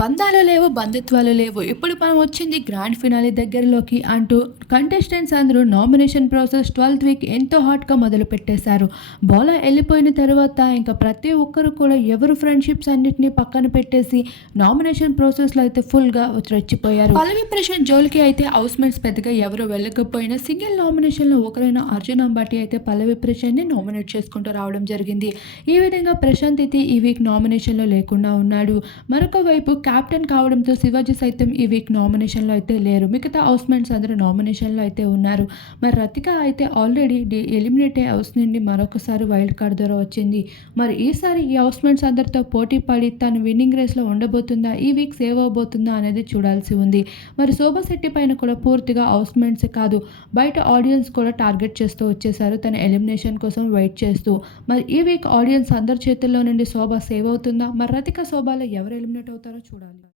బంధాలు లేవు బంధుత్వాలు లేవు. ఇప్పుడు మనం వచ్చింది గ్రాండ్ ఫినాలి దగ్గరలోకి అంటూ కంటెస్టెంట్స్ అందరూ నామినేషన్ ప్రాసెస్ ట్వెల్త్ వీక్ ఎంతో హాట్గా మొదలు పెట్టేశారు. బోలా వెళ్ళిపోయిన తర్వాత ఇంకా ప్రతి ఒక్కరు కూడా ఎవరు ఫ్రెండ్షిప్స్ అన్నిటినీ పక్కన పెట్టేసి నామినేషన్ ప్రాసెస్లో అయితే ఫుల్గా రెచ్చిపోయారు. పల్లవి ప్రశాంత్ జోలికి అయితే హౌస్ మేట్స్ పెద్దగా ఎవరు వెళ్ళకపోయినా సింగిల్ నామినేషన్లో ఒకరైన అర్జున్ అంబాటి అయితే పల్లవి ప్రశాంత్ని నామినేట్ చేసుకుంటూ రావడం జరిగింది. ఈ విధంగా ప్రశాంత్ అయితే ఈ వీక్ నామినేషన్లో లేకుండా ఉన్నాడు. మరొక వైపు కెప్టెన్ కావడంతో శివాజీ సైతం ఈ వీక్ నామినేషన్లో అయితే లేరు. మిగతా హౌస్మెంట్స్ అందరూ నామినేషన్లో అయితే ఉన్నారు. మరి రతిక అయితే ఆల్రెడీ డి ఎలిమినేట్ అయ్యే హౌస్ నుండి మరొకసారి వైల్డ్ కార్డ్ ద్వారా వచ్చింది. మరి ఈసారి ఈ హౌస్మెంట్స్ అందరితో పోటీ పడి తను విన్నింగ్ రేస్లో ఉండబోతుందా? ఈ వీక్ సేవ్ అవబోతుందా అనేది చూడాల్సి ఉంది. మరి శోభా శెట్టి పైన కూడా పూర్తిగా హౌస్మెంట్స్ కాదు బయట ఆడియన్స్ కూడా టార్గెట్ చేస్తూ వచ్చేసారు. తన ఎలిమినేషన్ కోసం వెయిట్ చేస్తూ. మరి ఈ వీక్ ఆడియన్స్ అందరి చేతుల్లో నుండి శోభ సేవ్ అవుతుందా? మరి రతిక శోభాలో ఎవరు ఎలిమినేట్ అవుతారో చూడాలి